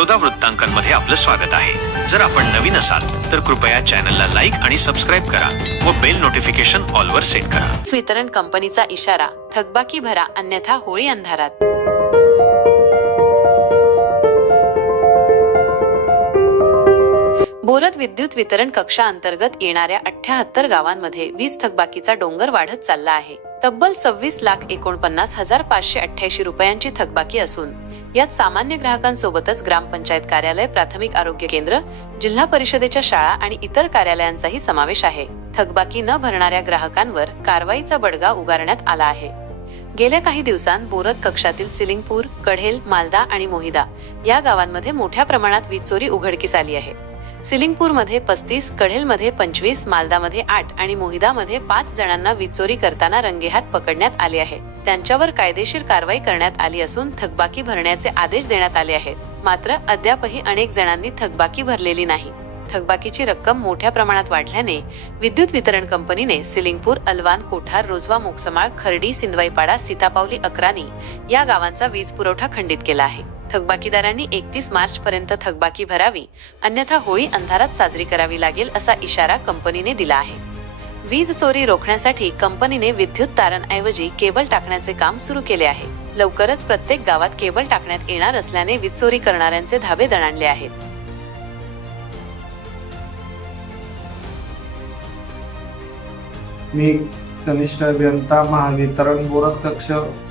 बडोदा वृत्तांकनमध्ये आपलं स्वागत आहे. जर आपण नवीन असाल तर कृपया चॅनलला लाईक आणि सबस्क्राईब करा व बेल नोटिफिकेशन ऑलवर सेट करा. वितरण कंपनीचा इशारा थकबाकी भरा अन्यथा होळी अंधारात. बोरत विद्युत वितरण कक्षाअंतर्गत येणाऱ्या अठ्याहत्तर गावांमध्ये वीज थकबाकीचा डोंगर वाढत चालला आहे. तब्बल सव्वीस लाख एकोणपन्नास हजार पाचशे अठ्याऐंशी रुपयांची थकबाकी असून यात सामान्य ग्राहकांसोबतच ग्रामपंचायत कार्यालय प्राथमिक आरोग्य केंद्र जिल्हा परिषदेच्या शाळा आणि इतर कार्यालयांचाही समावेश आहे. थकबाकी न भरणाऱ्या ग्राहकांवर कारवाईचा बडगा उगारण्यात आला आहे. गेल्या काही दिवसांत बोरत कक्षातील सिलिंगपूर कढेल मालदा आणि मोहिदा या गावांमध्ये मोठ्या प्रमाणात वीज चोरी उघडकीस आली आहे. सिलिंगपूरमध्ये पस्तीस कढेलमध्ये पंचवीस मालदामध्ये आठ आणि मोहिदामध्ये पाच जणांना वीजचोरी करताना रंगेहात पकडण्यात आले आहे. त्यांच्यावर कायदेशीर कारवाई करण्यात आली असून थकबाकी भरण्याचे आदेश देण्यात आले आहेत. मात्र अद्यापही अनेक जणांनी थकबाकी भरलेली नाही. थकबाकीची रक्कम मोठ्या प्रमाणात वाढल्याने विद्युत वितरण कंपनीने सिलिंगपूर अलवान कोठार रोजवा मोकसमाळ खर्डी सिंदवाईपाडा सीतापावली अक्रानी या गावांचा वीज पुरवठा खंडित केला आहे. थकबाकीदारांनी एकतीस मार्च पर्यंत थकबाकी भरावी अन्यथा होळी अंधारात साजरी करावी लागेल असा इशारा कंपनीने दिला आहे. वीज चोरी रोखण्यासाठी कंपनीने विद्युत तारांऐवजी केबल टाकण्याचे काम सुरू केले आहे. लवकरच प्रत्येक गावात केबल टाकण्यात येणार असल्याने वीज चोरी करणाऱ्यांचे धाबे दणाणले आहेत. मी कनिष्ठ अभियंता महावितरण बोरत कक्ष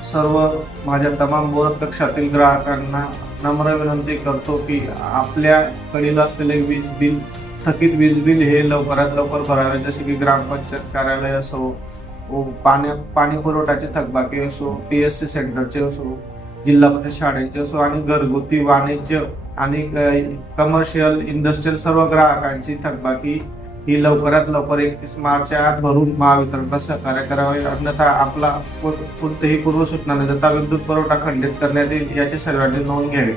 सर्व माझ्या तमाम बोरत कक्षातील ग्राहकांना नम्र विनंती करतो की आपल्याकडील असलेले वीज बिल थकीत वीज बिल हे लवकरात लवकर भरावे. जसे की ग्रामपंचायत कार्यालय असो पाण्या पाणी पुरवठ्याची थकबाकी असो पी एस सी सेंटरचे असो जिल्हा परिषद शाळेचे असो आणि घरगुती वाणिज्य आणि कमर्शियल इंडस्ट्रियल सर्व ग्राहकांची थकबाकी ही लवकरात लवकर एकतीस मार्चच्या आत भरून महावितरणला सहकार्य करावे? अन्यथा आपला को- कोणतेही पूर्वसूचना न देता विद्युत पुरवठा खंडित करण्यात येईल याची सर्वांनी नोंद घ्यावी.